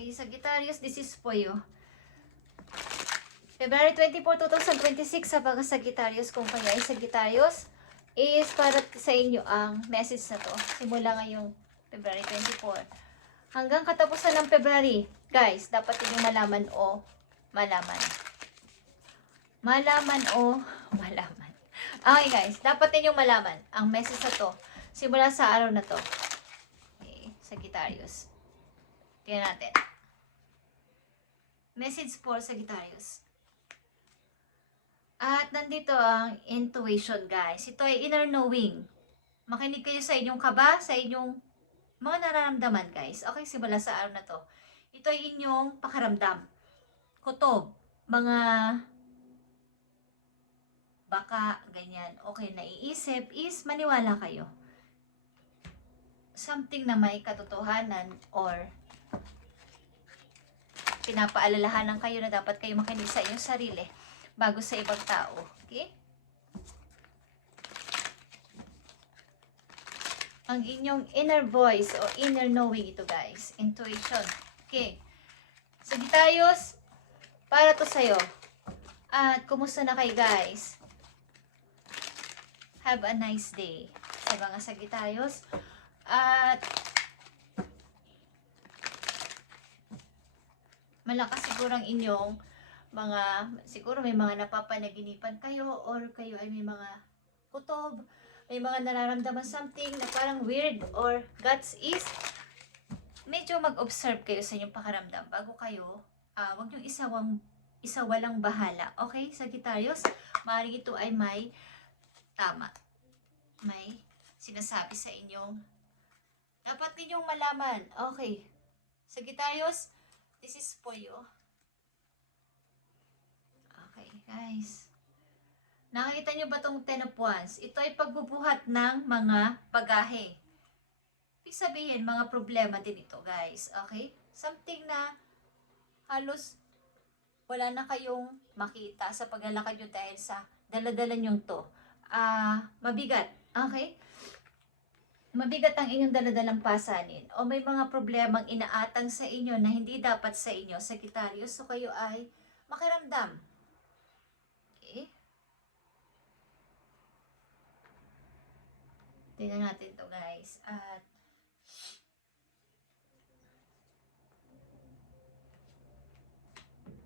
Okay, Sagittarius, this is for you. February 24, 2026 sa mga Sagittarius, kung kaya ay Sagittarius, is para sa inyo ang message na to. Simula ngayong February 24. Hanggang katapusan ng February, guys, dapat inyong malaman o malaman. Malaman o malaman. Okay guys, dapat ninyong malaman ang message na to simula sa araw na to. Okay, Sagittarius. Tingnan natin. Message for Sagittarius. At nandito ang intuition, guys. Ito ay inner knowing. Makinig kayo sa inyong kaba, sa inyong mga nararamdaman, guys. Okay, simula sa araw na to. Ito ay inyong pakaramdam. Kutob, mga baka, ganyan. Okay, naiisip is maniwala kayo. Something na may katotohanan or pinapaalalahanan kayo na dapat kayo makinig sa inyong sarili bago sa ibang tao. Okay? Ang inyong inner voice o inner knowing ito, guys. Intuition. Okay. Sagittarius, para to sa'yo. At kumusta na kayo, guys? Have a nice day sa mga Sagittarius. At malakas siguro ang inyong siguro may mga napapanaginipan kayo or kayo ay may mga kutob, may mga nararamdaman something na parang weird or guts is medyo mag-observe kayo sa inyong pakaramdam bago kayo, wag niyong isawalang bahala. Okay, Sagittarius? Maaaring ito ay may tama. May sinasabi sa inyong dapat ninyong malaman. Okay, Sagittarius, this is for you. Okay, guys. Nakikita nyo ba itong 10 of Wands? Ito ay pagbubuhat ng mga bagahe. Ibig sabihin, mga problema din ito, guys. Okay? Something na halos wala na kayong makita sa paglalakad nyo dahil sa daladala nyo to. Mabigat. Okay? Mabigat ang inyong daladalang pasanin. O may mga problemang inaatang sa inyo na hindi dapat sa inyo, Sagittarius. So kayo ay makiramdam. Okay? Tingnan natin to, guys. At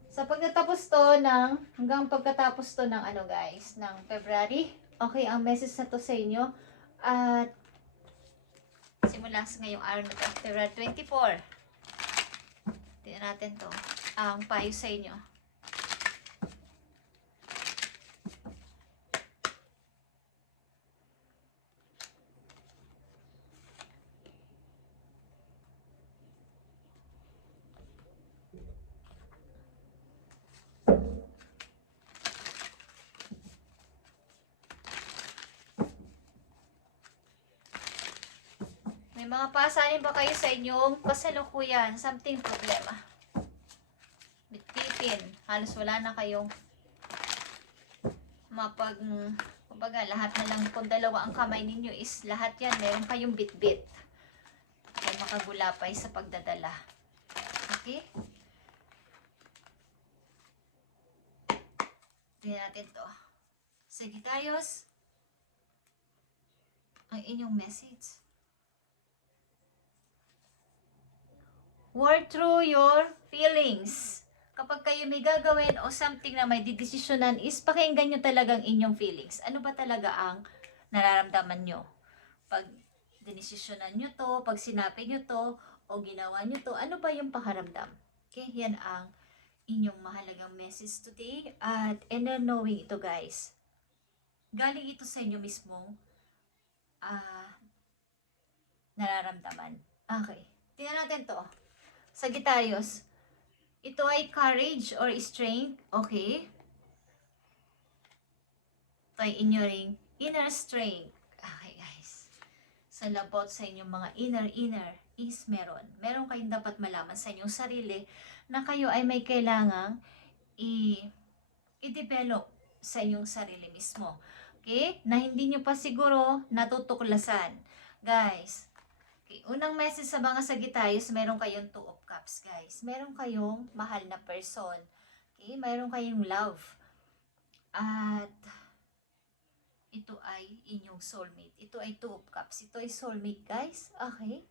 sa pagkatapos to hanggang pagkatapos to ng guys, ng February, okay, ang message na to sa inyo. At simula sa ngayong araw na to, February 24. Tingnan natin to. Ang payo sa inyo. May mga pasanin ba kayo sa inyong kasalukuyan? Something problema. Bitbitin. Halos wala na kayong kumbaga lahat na lang, kung dalawa ang kamay ninyo is lahat yan, meron kayong bitbit. Kaya makagulapay sa pagdadala. Okay? Tingnan natin to. Sagittarius, ang inyong message. Work through your feelings. Kapag kayo may gagawin o something na may didesisyonan is pakinggan nyo talagang inyong feelings. Ano ba talaga ang nararamdaman nyo? Pag dinesisyonan nyo to, pag sinabi nyo to, o ginawa nyo to, ano ba yung pakaramdam? Okay, yan ang inyong mahalagang message today. At inner knowing ito, guys. Galing ito sa inyo mismong nararamdaman. Okay, tingnan natin to. Sagittarius, ito ay courage or strength, okay? Ito ay inyong inner strength. Okay, guys. Sa labot sa inyong mga inner is meron. Meron kayong dapat malaman sa inyong sarili na kayo ay may kailangang i-develop sa inyong sarili mismo. Okay? Na hindi nyo pa siguro natutuklasan. Guys, okay, unang message sa mga Sagittarius, meron kayong 2 of Cups, guys. Meron kayong mahal na person. Okay? Meron kayong love. At ito ay inyong soulmate. Ito ay Two of Cups. Ito ay soulmate, guys. Okay?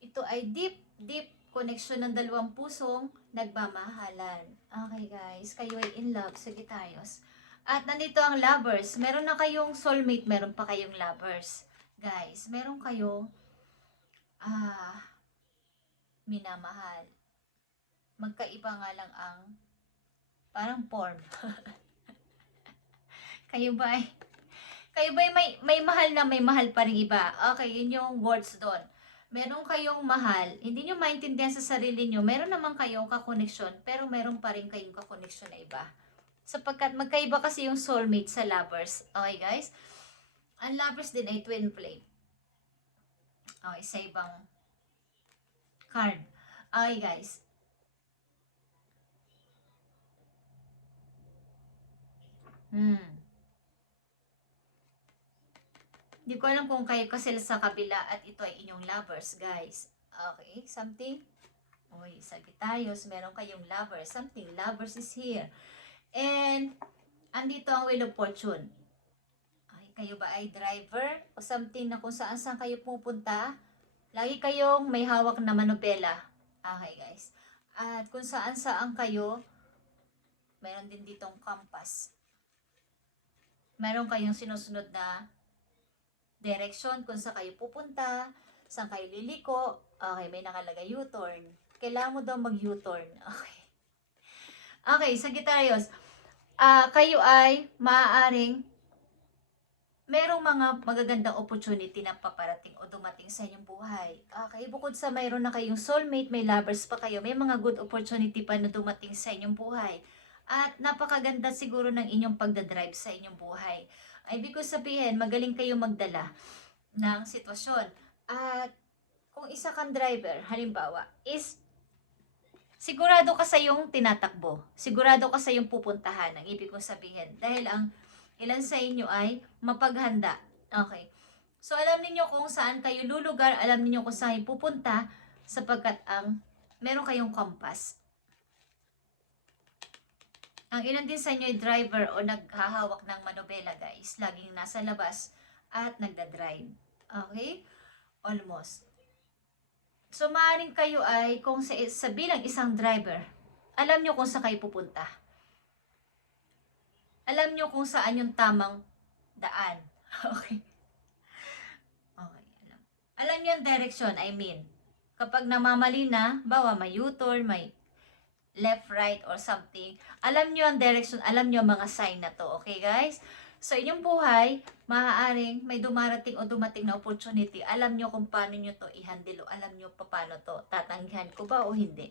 Ito ay deep, deep connection ng dalawang pusong nagmamahalan. Okay, guys. Kayo ay in love, Sagittarius. At nandito ang lovers. Meron na kayong soulmate, meron pa kayong lovers. Guys, meron kayong minamahal. Magkaiba nga lang ang parang form. Kayo ba may mahal na may mahal pa rin iba? Okay, yun yung words doon. Meron kayong mahal, hindi nyo maintindihan sa sarili nyo, meron naman kayong kakoneksyon, pero meron pa rin kayong kakoneksyon na iba. Sapagkat magkaiba kasi yung soulmate sa lovers. Okay, guys? Ang lovers din ay twin flame. Okay, sa ibang card. Okay, guys. Hindi ko alam kung kayo kasi sa kabila at ito ay inyong lovers, guys. Okay, something. Uy, Sagittarius, meron kayong lovers. Something, lovers is here. And, andito ang Wheel of Fortune. Okay, kayo ba ay driver? O something na kung saan kayo pupunta? Lagi kayong may hawak na manobela. Okay, guys. At kung saan kayo, meron din ditong compass. Meron kayong sinusunod na direction kung saan kayo pupunta, saan kayo liliko. Okay, may nakalagay U-turn. Kailangan mo daw mag-U-turn. Okay. Okay, Sagittarius. Kayo ay maaaring merong mga magagandang opportunity na paparating o dumating sa inyong buhay. Okay, bukod sa mayroon na kayong soulmate, may lovers pa kayo, may mga good opportunity pa na dumating sa inyong buhay. At napakaganda siguro ng inyong pagdadrive sa inyong buhay. Ay, ibig ko sabihin, magaling kayo magdala ng sitwasyon. At kung isa kang driver, halimbawa, is sigurado ka sa yung tinatakbo. Sigurado ka sa yung pupuntahan, ang ibig ko sabihin. Dahil ang ilan sa inyo ay mapaghanda. Okay. So, alam niyo kung saan kayo lulugar, alam niyo kung saan pupunta, sapagkat meron kayong compass. Ang ilan din sa inyo ay driver o naghahawak ng manobela, guys. Laging nasa labas at nagdadrive. Okay? Almost. So, maaaring kayo ay, kung sa bilang isang driver, alam nyo kung saan kayo pupunta. Alam nyo kung saan yung tamang daan. Okay? Okay, alam nyo yung direction, I mean. Kapag namamali na, bawa may U-turn, may left, right, or something, alam nyo ang direction, alam nyo ang mga sign na to. Okay, guys? Sa inyong buhay, maaaring may dumarating o dumating na opportunity. Alam nyo kung paano nyo to i-handle o alam nyo paano to. Tatanggihan ko ba o hindi?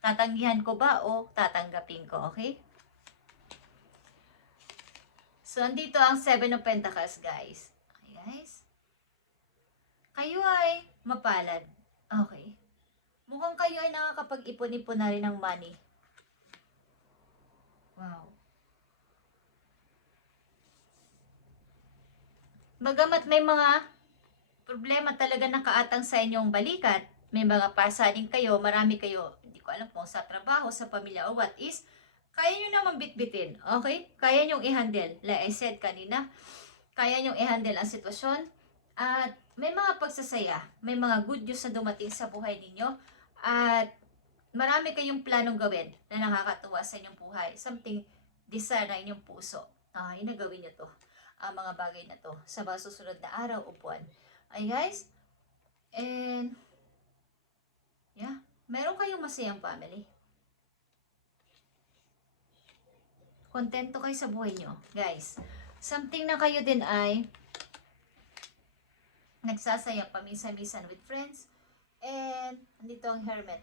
Tatanggihan ko ba o tatanggapin ko? Okay? So, andito ang 7 of Pentacles, guys. Okay, guys? Kayo ay mapalad. Okay. Mukhang kayo ay nakakapag-ipon-ipon na rin ng money. Wow. Bagamat may mga problema talaga nakaatang sa inyong balikat, may mga pasaning kayo, marami kayo, hindi ko alam kung sa trabaho, sa pamilya, o what is, kaya nyo naman bitbitin, okay? Kaya nyo i-handle. Like I said kanina, kaya nyo i-handle ang sitwasyon, at may mga pagsasaya, may mga good news na dumating sa buhay ninyo, at marami kayong planong gawin na nakakatuwa sa inyong buhay. Something desire na inyong puso. Inagawin nyo to. Ang mga bagay na to sa mga susunod na araw o buwan. Ay, guys. And, yeah. Meron kayong masayang family. Kontento kayo sa buhay nyo. Guys, something na kayo din ay nagsasaya paminsan-minsan with friends. And, andito ang Hermit.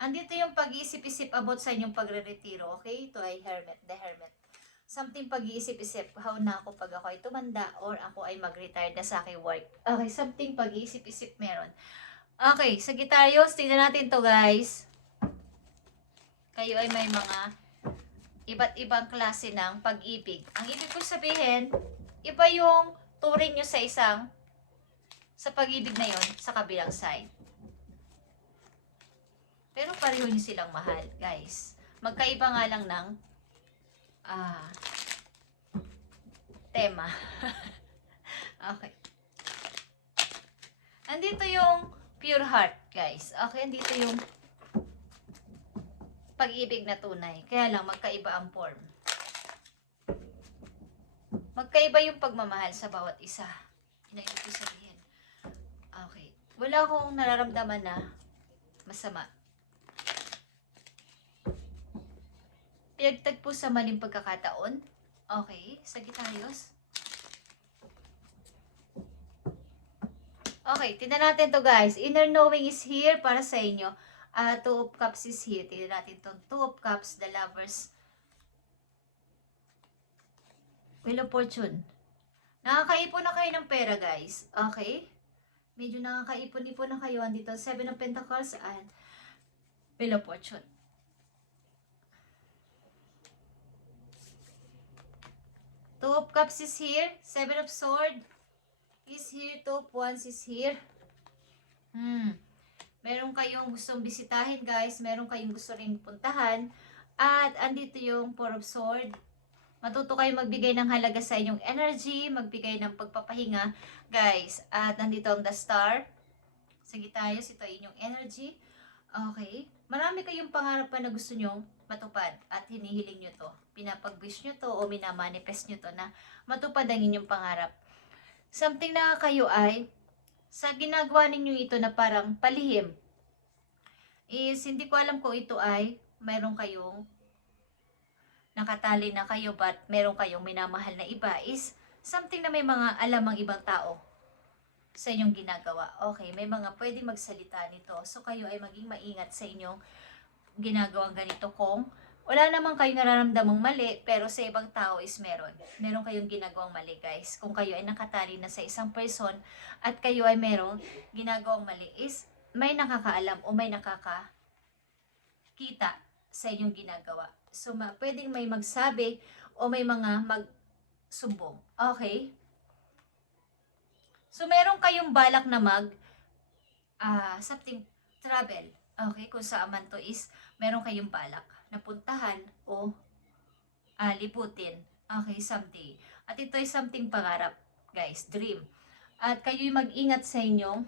Andito yung pag-iisip-isip about sa inyong pagre-retiro, okay? Ito ay Hermit, the Hermit. Something pag-iisip-isip, how na ako pag ako ay tumanda or ako ay mag-retire na sa aking work. Okay, something pag-iisip-isip meron. Okay, Sagittarius, tingnan natin to, guys. Kayo ay may mga iba't ibang klase ng pag-ibig. Ang ibig ko sabihin, iba yung turing nyo sa isang sa pag-ibig na yon sa kabilang side. Pero pareho nyo silang mahal, guys. Magkaiba nga lang ng tema. Okay. Andito yung pure heart, guys. Okay, andito yung pag-ibig na tunay. Kaya lang, magkaiba ang form. Magkaiba yung pagmamahal sa bawat isa. Yun ang ibig sabihin. Okay. Wala akong nararamdaman na masama. Pinagtagpo sa maling pagkakataon. Okay, Sagittarius. Okay, tingnan natin to guys. Inner knowing is here para sa inyo. Two of Cups is here. Tingnan natin itong Two of Cups, the Lovers. Wheel of Fortune. Nakakaipon na kayo ng pera guys. Okay? Medyo nakakaipon-ipon na kayo. Andito, Seven of Pentacles and Wheel of Fortune. Two of Cups is here. Seven of Swords is here. Two of Wands is here. Meron kayong gustong bisitahin guys. Meron kayong gusto rin puntahan. At andito yung Four of Swords. Matuto kayo magbigay ng halaga sa inyong energy. Magbigay ng pagpapahinga guys. At nandito ang The Star. Sagittarius, ito ay inyong energy. Okay. Marami kayong pangarap pa na gusto nyong matupad. At hinihiling nyo to. Pinapag-wish nyo to o minamanifest nyo to na matupad ang inyong pangarap. Something na kayo ay sa ginagawa ninyo ito na parang palihim is hindi ko alam kung ito ay mayroon kayong nakatali na kayo but meron kayong minamahal na iba is something na may mga alam ang ibang tao sa inyong ginagawa. Okay, may mga pwede magsalita nito. So kayo ay maging maingat sa inyong ginagawang ganito kung wala naman kayong nararamdamang mali, pero sa ibang tao is meron. Meron kayong ginagawang mali, guys. Kung kayo ay nakatali na sa isang person at kayo ay merong ginagawang mali, is may nakakaalam o may nakakakita sa inyong ginagawa. So, pwedeng may magsabi o may mga magsumbong. Okay? So, meron kayong balak na something travel. Okay? Kung saan man to is, meron kayong balak na puntahan o liputin. Okay, someday. At ito ay something pangarap, guys, dream. At kayo'y mag-ingat sa inyong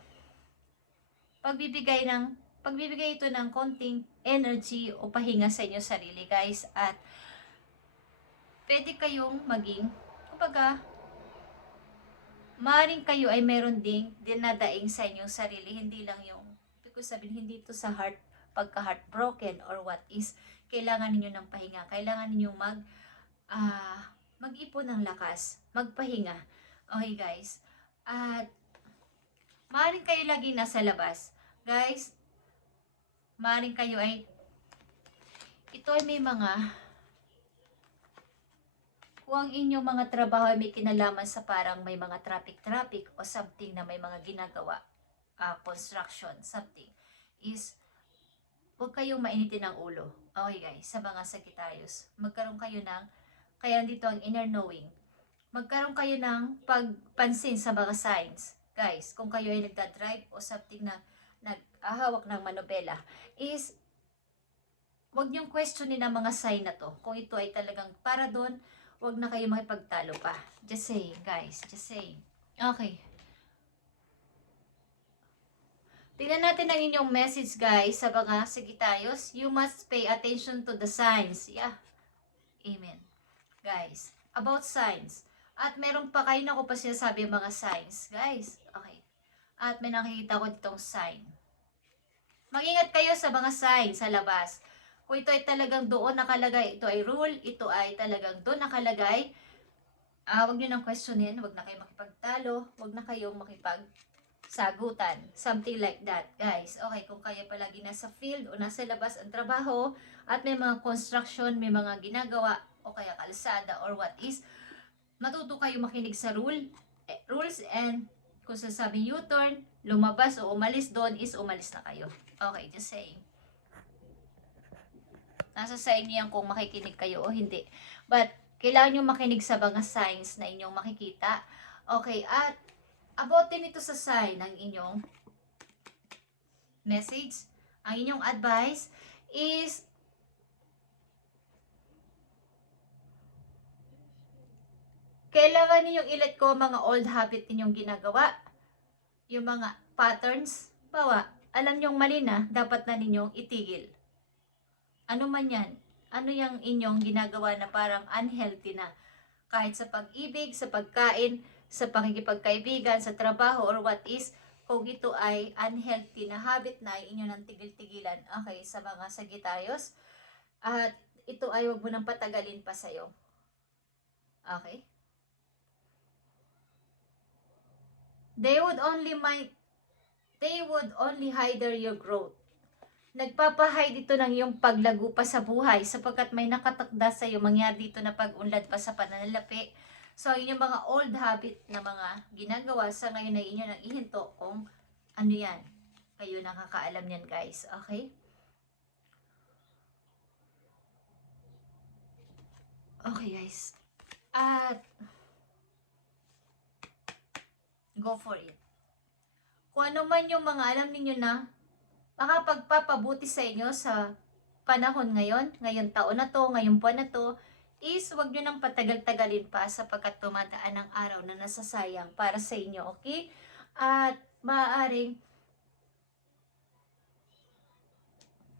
pagbibigay ito ng konting energy o pahinga sa inyong sarili, guys. At pwede kayong maging, kumbaga, maaaring kayo ay meron ding dinadaing sa inyong sarili. Hindi lang yung, hindi ito sa pagka-heartbroken or what is, kailangan ninyo ng pahinga. Kailangan ninyo mag-ipon ng lakas. Magpahinga. Okay, guys? At maaaring kayo laging nasa labas. Guys, maaaring kayo ay ito ay may mga kung ang inyong mga trabaho ay may kinalaman sa parang may mga traffic o something na may mga ginagawa, construction, something, is huwag kayong mainitin ng ulo. Okay guys, sa mga Sagittarius, magkaroon kayo ng, kaya dito ang inner knowing, magkaroon kayo ng pagpansin sa mga signs. Guys, kung kayo ay nagdadrive o something na nag-ahawak ng manobela, is huwag niyong questionin ang mga sign na to. Kung ito ay talagang para doon, huwag na kayo makipagtalo pa. Just saying, guys. Just saying. Okay. Tingnan natin ang inyong message, guys, sa mga Sagittarius. You must pay attention to the signs. Yeah. Amen. Guys, about signs. At meron pa kayo na ko pa sinasabi mga signs. Guys, okay. At may nakikita ko ditong sign. Mag-ingat kayo sa mga signs sa labas. Kung ito ay talagang doon nakalagay, ito ay rule, ito ay talagang doon nakalagay, huwag nyo nang questionin, huwag na kayo makipagtalo, huwag na kayong makipagsagutan. Something like that, guys. Okay, kung kayo palagi nasa field o nasa labas ang trabaho, at may mga construction, may mga ginagawa, o kaya kalsada or what is, matuto kayo makinig sa rules, and kung sasabi U-turn, lumabas o umalis doon is umalis na kayo. Okay, just saying. Nasa sa inyo yan kung makikinig kayo o hindi. But, kailangan nyo makinig sa mga signs na inyong makikita. Okay, at About din ito sa sign ng inyong message. Ang inyong advice is kailangan ninyong i-let go mga old habit ninyong ginagawa, yung mga patterns. Bawa, alam nyong mali na, dapat na ninyong itigil. Ano man yan, ano yung inyong ginagawa na parang unhealthy na. Kahit sa pag-ibig, sa pagkain, sa pakikipagkaibigan, sa trabaho, or what is, kung ito ay unhealthy na habit na, ay inyo nang tigil-tigilan. Okay, sa mga Sagittarius. At ito ay wag mo nang patagalin pa sa'yo. Okay? They would only hinder your growth. Nagpapahide ito ng iyong paglago pa sa buhay sapagkat may nakatakda sa iyo mangyari dito na pag-unlad pa sa pananalapi. So, inyong mga old habit na mga ginagawa sa ngayon ay inyo nang ihinto kung ano yan. Kayo nakakaalam yan, guys. Okay? Okay, guys. At go for it. Kung ano man yung mga alam ninyo na makapagpapabuti sa inyo sa panahon ngayon, ngayong taon na to, ngayong buwan na to, is wag nyo nang patagal-tagalin pa sapagkat tumataan ng araw na nasasayang para sa inyo, okay? At maaaring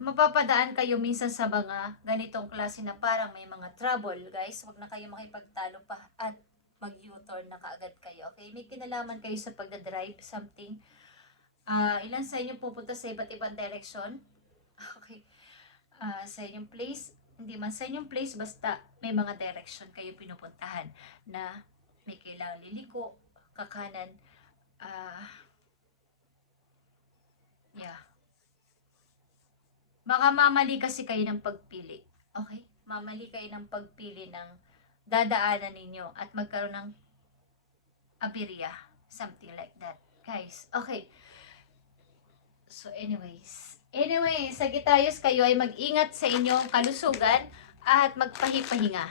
mapapadaan kayo minsan sa mga ganitong klase na parang may mga trouble, guys. Wag na kayo makipagtalo pa at mag-U-turn na kaagad kayo, okay? May kinalaman kayo sa pagdadrive, something. Ilan sa inyo pupunta sa iba't ibang direction? Okay. Sa inyong place, hindi man sa inyong place, basta may mga direction kayo pinupuntahan na may kailangan liliko, kakanan, yeah. Baka mamali kasi kayo ng pagpili. Okay? Mamali kayo ng pagpili ng dadaanan ninyo at magkaroon ng aberya. Something like that. Guys, okay. So anyways, Sagittarius, kayo ay mag-ingat sa inyong kalusugan at magpahipahinga.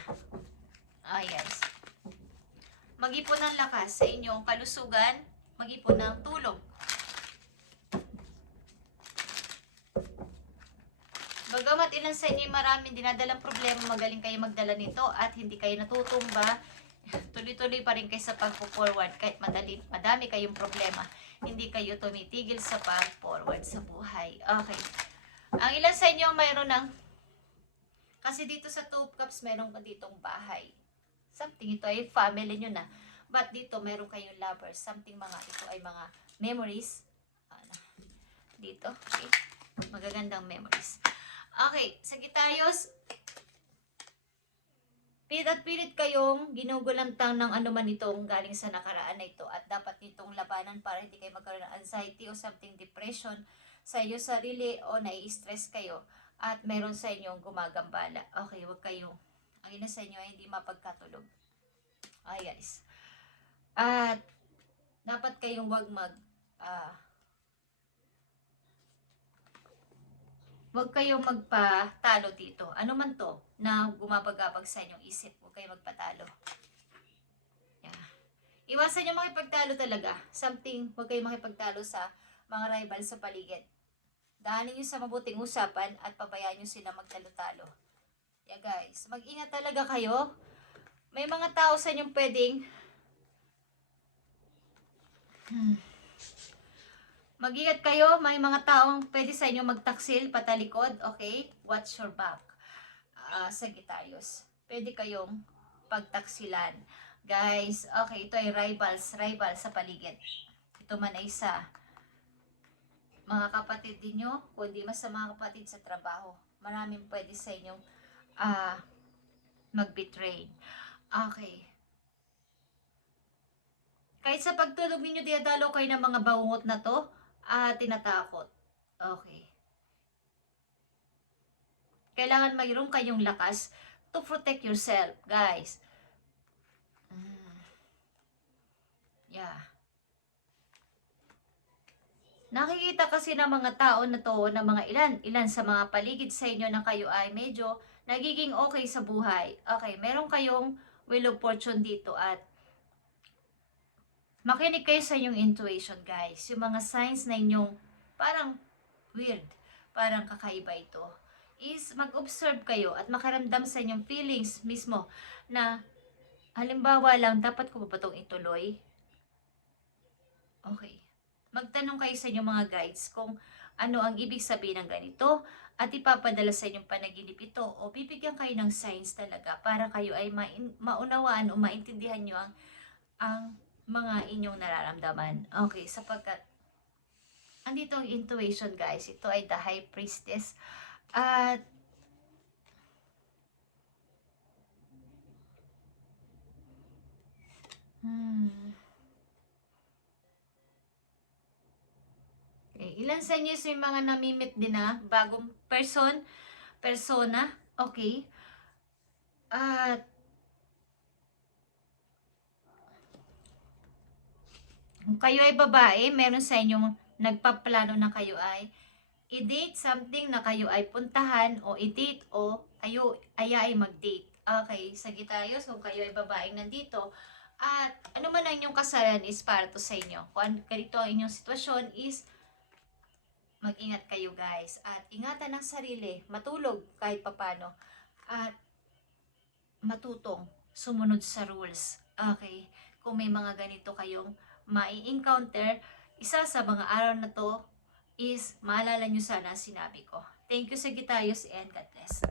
Yes. Mag-ipon ng lakas sa inyong kalusugan, mag-ipon ng tulog. Bagamat ilan sa inyo maraming dinadalang problema, magaling kayo magdala nito at hindi kayo natutumba, tuloy-tuloy pa rin kayo sa pag-forward kahit madami kayong problema. Hindi kayo tumitigil sa pag-forward sa buhay. Okay. Ang ilan sa inyo mayroon ng, kasi dito sa Two of Cups, mayroon ka ditong bahay. Something, ito ay family nyo na. But dito, mayroon kayong lovers. Something ito ay mga memories. Dito, okay. Magagandang memories. Okay, Sagittarius, pilit at pilit kayong ginugulantang ng anuman itong galing sa nakaraan na ito at dapat nitong labanan para hindi kayo magkaroon ng anxiety o something depression sa iyo sarili o nai-stress kayo at meron sa inyong gumagambala. Okay, wag kayong, ang ina sa inyo ay hindi mapagkatulog. Guys. At dapat kayong wag wag kayong magpatalo dito. Ano man to na gumabagabag sa inyong isip. Huwag kayong magpatalo. Yeah. Iwasan nyo makipagtalo talaga. Something, huwag kayong makipagtalo sa mga rival sa paligid. Daanin nyo sa mabuting usapan at pabayaan nyo sila magtalo-talo. Yeah guys, mag-ingat talaga kayo. May mga tao sa inyong pwedeng mag-ingat kayo, may mga taong pwede sa inyo magtaksil patalikod, okay? Watch your back. Sagittarius, pwede kayong pagtaksilan. Guys, okay, ito ay rival sa paligid. Ito man ay sa mga kapatid ninyo, kundi mas sa mga kapatid sa trabaho. Maraming pwede sa inyong mag-betray. Okay. Kahit sa pagtulog ninyo, dinadalo kayo ng mga bangungot na to, tinatakot. Okay. Kailangan mayroon kayong lakas to protect yourself, guys. Yeah. Nakikita kasi ng mga tao na to, na mga ilan sa mga paligid sa inyo na kayo ay medyo nagiging okay sa buhay. Okay, meron kayong wheel of fortune dito at Makinig kayo sa inyong intuition, guys. Yung mga signs na inyong parang weird, parang kakaiba ito, is mag-observe kayo at makaramdam sa inyong feelings mismo na halimbawa lang, dapat ko ba itong ituloy? Okay. Magtanong kayo sa inyong mga guides kung ano ang ibig sabihin ng ganito at ipapadala sa inyong panaginip ito o bibigyan kayo ng signs talaga para kayo ay maunawaan o maintindihan nyo ang mga inyong nararamdaman. Okay, sapagkat andito ang intuition, guys. Ito ay the High Priestess. At okay, ilan sa inyo yung mga namimit din na bagong persona? Okay. At kung kayo ay babae, meron sa inyong nagpaplano na kayo ay i-date something na kayo ay puntahan o i-date o ay mag-date. Okay, Sagittarius, kung kayo ay babaeng nandito, at ano man ang inyong kasalan is para to sa inyo. Kung ganito ang inyong sitwasyon is mag-ingat kayo, guys. At ingatan ang sarili, matulog kahit papano. At matutong sumunod sa rules. Okay, kung may mga ganito kayong mai-encounter, isa sa mga araw na to is maalala nyo sana sinabi ko. Thank you, Sagittarius, and God bless.